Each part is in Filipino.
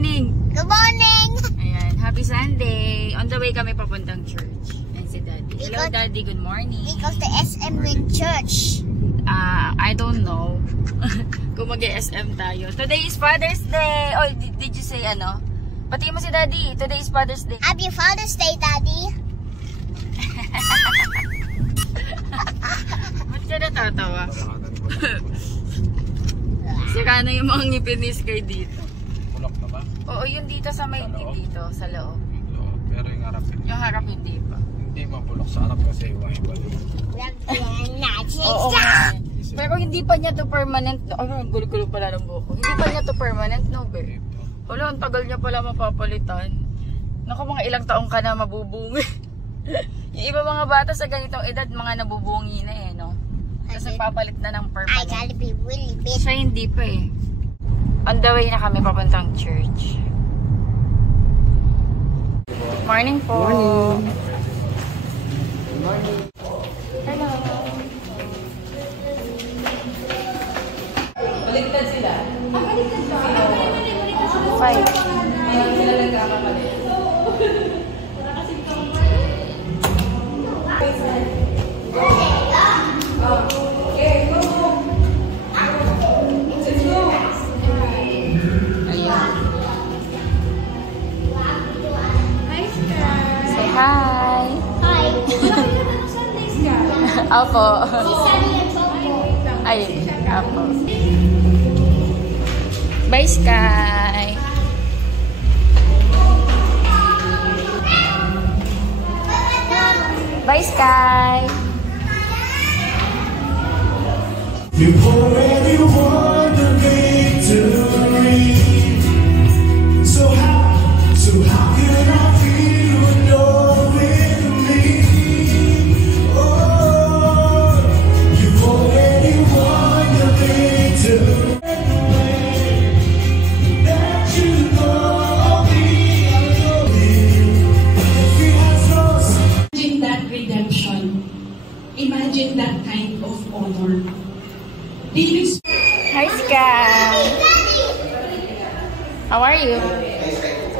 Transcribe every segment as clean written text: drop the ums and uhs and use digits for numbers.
morning! Good morning! Ayan, happy Sunday! On the way kami papuntang church. And si Daddy. Hello Daddy, good morning! Because the SM in church. I don't know. Kung mag-SM tayo. Today is Father's Day! Oh, did you say ano? Pati mo si Daddy, today is Father's Day. Happy Father's Day, Daddy! Ba't ka natatawa? Sira na yung mga ngipin ni Sky dito. Bulok na ba? Oo, yun dito sa may dito, sa loob. Pero yung harap hindi. Yung harap hindi pa. Hindi mabulok sa harap kasi iwan. Oo. Pero hindi pa niya to permanent. Ano, gulo-gulo pala ng buko. Hindi pa niya to permanent, no, be? Wala, ang tagal niya pala mapapalitan. Naku, mga ilang taong ka na mabubungi. Yung iba mga bata sa ganitong edad, mga nabubungi na eh, no? Kasi papalit na ng permanent. I gotta be really big. Siya hindi pa eh. On the way na kami papuntang church. Good morning po. Morning. Hello. Baliktad sila. Baliktad ba? Five. Sila nagkakapalit. Say hi. Hi. Opo. Daddy and Topo. Ay, opo. Bye, Sky. Bye, Sky. Before everyone the victory. So how can I feel when you're with me? Oh, you've already won the victory. That you know me, I know you. If he has lost. Imagine that redemption. Imagine that kind of honor. Hi, Sky. How are you?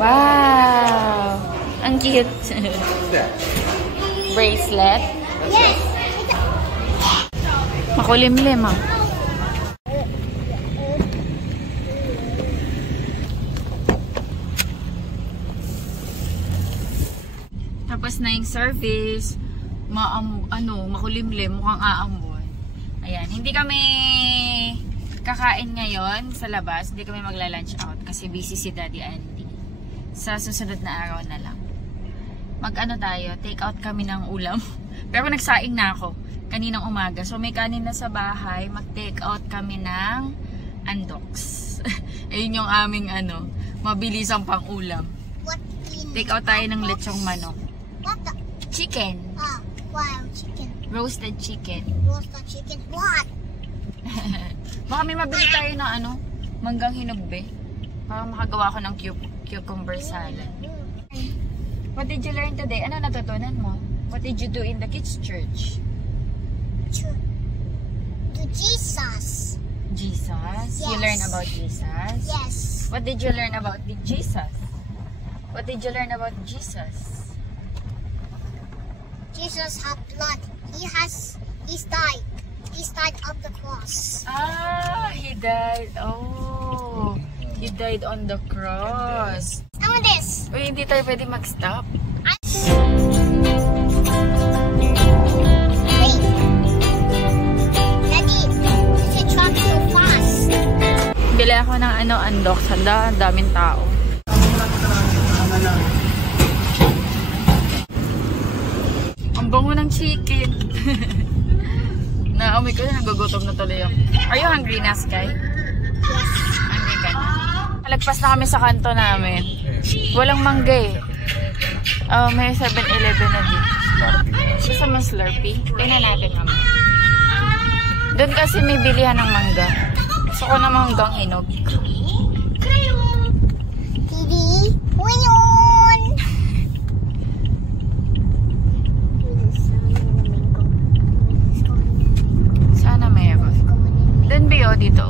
Wow. Ang cute. Bracelet. Yes. Makulimlim ah. Tapos na yung service. Makulimlim. Mukhang aamon. Ayan. Hindi kami kakain ngayon sa labas. Hindi kami magla-lunch out kasi busy si Daddy Andy. Sa susunod na araw na lang. Mag-ano tayo, take out kami ng ulam. Pero nagsaing na ako kaninang umaga. So may kanin na sa bahay, mag-take out kami ng andoks. Ayun yung aming mabilisang pang-ulam. What in? Take out tayo ng lechong manok. What the? Chicken. Wow, chicken. Roasted chicken. Roasted chicken. What? Baka may mabili tayo ng manggang hinugbe. Para makagawa ko ng cucumber salad. What did you learn today? Ano natutunan mo? What did you do in the kids' church? To Jesus. Jesus? Yes. You learn about Jesus? Yes. What did you learn about Jesus? What did you learn about Jesus? Jesus had blood. He's died. He's died on the cross. He died. Oh, he died on the cross. How this? Uy, hindi tayo pwede mag-stop. Wait. Daddy, you should talk so fast. Bili ako ng andok. Sanda, daming tao. Ang bango ng chicken. Naamoy ko na, nagugutom na tuloy ako. Are you hungry na, Sky? Yes. Hungry ka na? Palagpas na kami sa kanto namin. Walang mangga eh. May 7-Eleven na dito. Gusto mo Slurpee? Tingnan natin naman. Doon kasi may bilihan ng mangga. Gusto ko na manggang hinog. Didi, ngayon! Sana mayroon. Doon ba yun dito?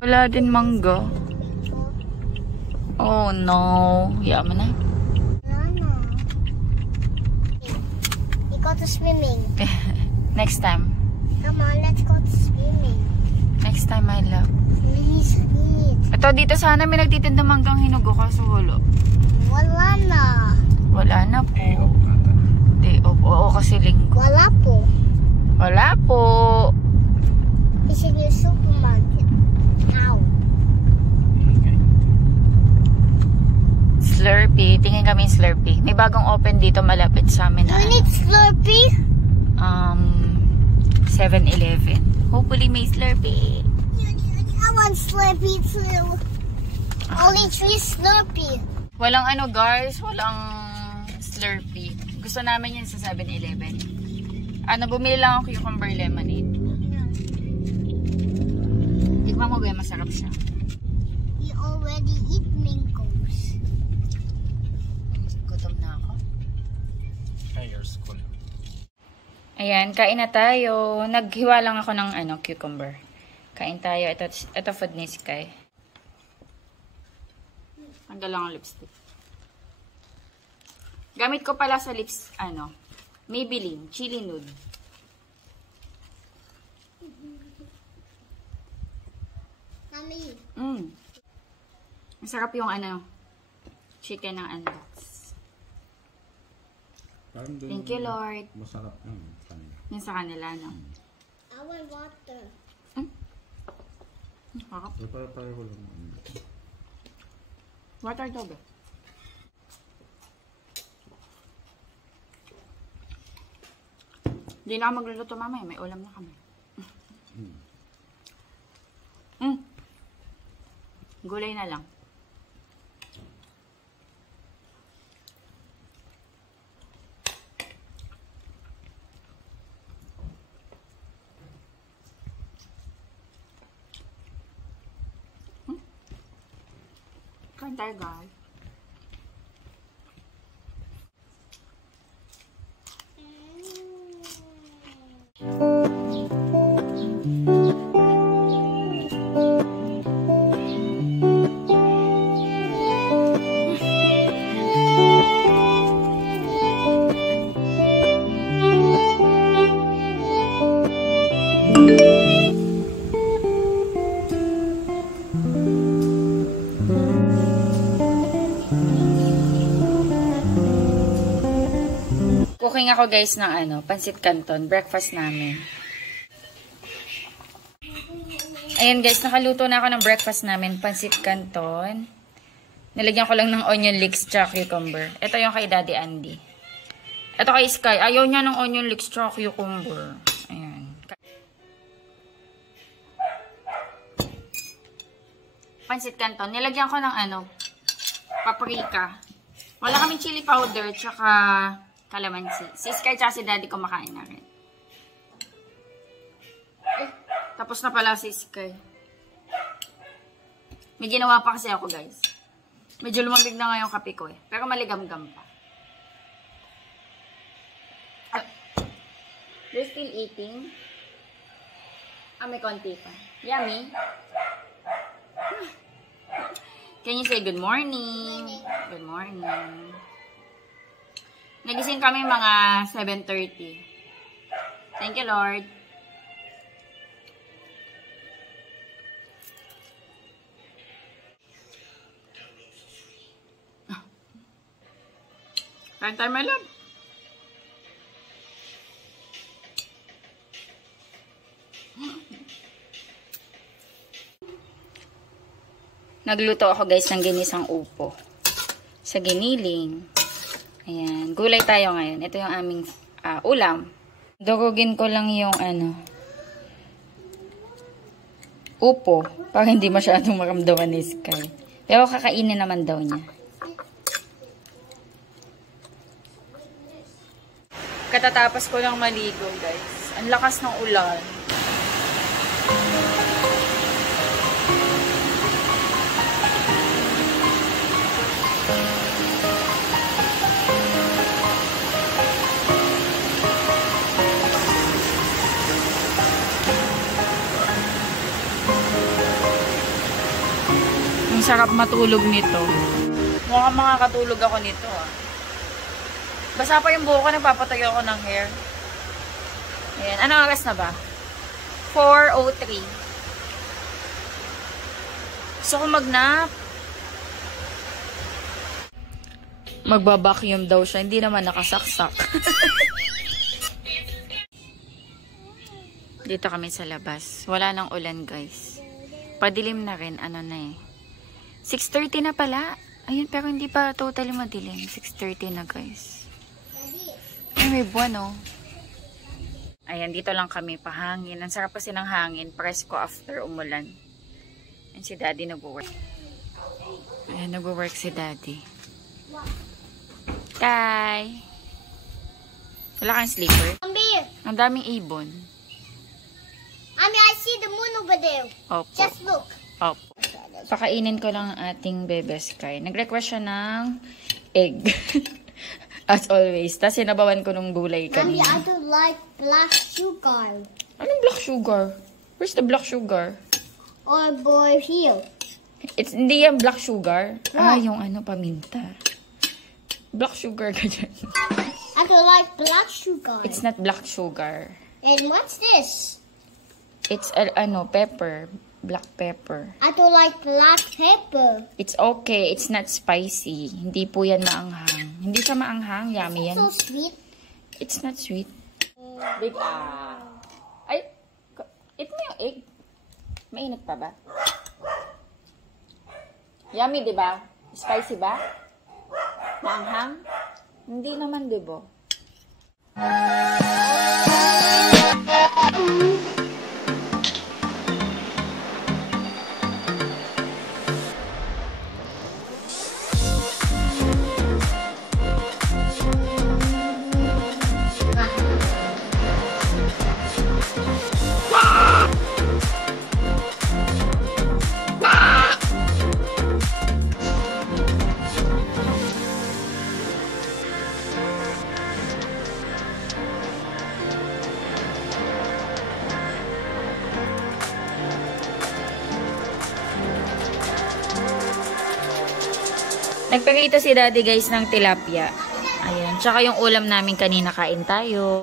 Wala din mangga. Oh no. Yaman na. No. We go to swimming. Next time. Come on, let's go to swimming. Next time, my love. Please, please. Ito, dito sana may nagtitinda manggang hinugo kaso wala. Wala na. Wala na po. Day off nata. Day off. Oo, kasi linggo. Wala po. Wala po. It's in your supermarket. Ow. Okay. Slurpee. Tingin kami yung Slurpee. May bagong open dito malapit sa amin Do na you need Slurpee? 7-Eleven. Hopefully may Slurpee. I want Slurpee too. Only 3 Slurpee. Walang ano guys, walang Slurpee. Gusto namin yan sa 7-Eleven. Bumili lang ako cucumber lemonade. Tikman mo ba, masarap siya. You already eat mangoes. Gutom na ako. Higher school. Ayan, kain na tayo. Naghiwa lang ako ng cucumber. Kain tayo. Ito food ni Sky. Tanggal lang ang lipstick. Gamit ko pala sa lips, Maybelline Chili Nude. Mommy. Masarap yung chicken ng unbox. Thank you, Lord. Masarap yun. Yung sa kanila, no? I want water. Sarap. Pareho lang. Water daw ba? Hindi na ako magluluto mamaya. May ulam na kami. Gulay na lang. Kain tayo, guys. Cooking ako guys ng pansit canton, breakfast namin. Ayan guys, nakaluto na ako ng breakfast namin, pansit canton. Nilagyan ko lang ng onion leeks tsaka cucumber. Ito yung kay Daddy Andy. Ito kay Sky, ayaw niya ng onion leeks tsaka cucumber. Ayan. Pansit canton, nilagyan ko ng paprika. Wala kaming chili powder tsaka kalamansi. Si Sky tsaka si Daddy kumakain na rin. Tapos na pala si Sky. May ginawa pa kasi ako guys. Medyo lumambig na nga yung kape ko eh. Pero maligam-gam pa. They're still eating. May konti pa. Yummy. Can you say good morning? Good morning. Nagising kami mga 7:30. Thank you, Lord. Kain tayo, my love. Nagluto ako guys ng ginisang upo. Sa giniling. Ayan. Gulay tayo ngayon. Ito yung aming ulam. Durugin ko lang yung upo. Para hindi masyadong maramdaman ni Sky. Pero kakainin naman daw niya. Katatapos ko lang maligo guys. Ang lakas ng ulan. Ang sarap matulog nito. Mukhang makakatulog ako nito ah. Basa pa yung buhok ko, nagpapatayo ako ng hair. Ayan. Anong oras na ba? 4:03. Gusto ko mag-nap. Magbabacuum daw siya. Hindi naman nakasaksak. Dito kami sa labas. Wala nang ulan, guys. Padilim na rin. Ano na eh. 6:30 na pala. Ayun, pero hindi pa totally madilim. 6:30 na, guys. Ay, may buwan, oh. Ayan, dito lang kami. Pahangin. Ang sarap kasi ng hangin. Presko after umulan. Ayan, si Daddy nag-work. Ayan, nag-work si Daddy. Tay! Wala kang sleeper? Mommy, Ang daming ibon. I see the moon over there. Opo. Just look. Opo. Pakainin ko lang ang ating bebe Sky. Nag-request siya ng egg. As always. Tapos sinabawan ko ng gulay Mommy, kanina. I don't like black sugar. Anong black sugar? Where's the black sugar? Or boy here. Hindi yan black sugar. Ah, What? yung ano, paminta. Black sugar ka dyan. I don't like black sugar. It's not black sugar. And what's this? It's, pepper. Black pepper. I don't like black pepper. It's okay. It's not spicy. Hindi po yan maanghang. Hindi siya maanghang. Yummy yan. So sweet. It's not sweet. Big Ay, eat mo yung egg. Mainit pa ba? Yummy, di ba? Spicy ba? Maanghang? Hindi naman, di ba? Nagpakita si Daddy guys ng tilapia. Ayan. Tsaka yung ulam namin kanina, kain tayo.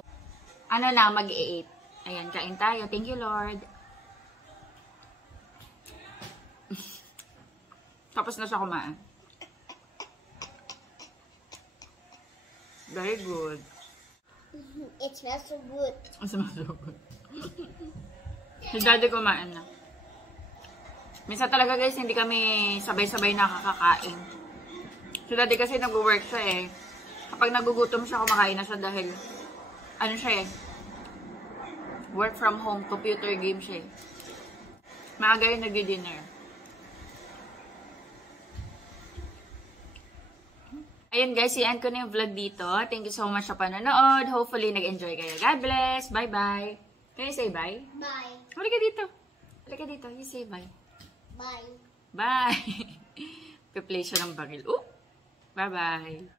Ano lang, mag-8. Ayan, kain tayo. Thank you, Lord. Tapos na siya kumain. Very good. It smells so good. Ang smells so good. Si Daddy kumain na. Minsan talaga guys, hindi kami sabay-sabay nakakakain. Si Daddy kasi nag-work siya eh. Kapag nagugutom siya, kumakain na siya dahil ano siya eh. Work from home, computer game siya eh. Maaga yung nag-dinner. Ayun guys, i-end ko na yung vlog dito. Thank you so much sa panonood. Hopefully nag-enjoy kayo. God bless. Bye-bye. Can you say bye? Bye. Halika dito. Halika dito. You say bye. Bye. Bye. Pe-play siya ng baril. Bye-bye.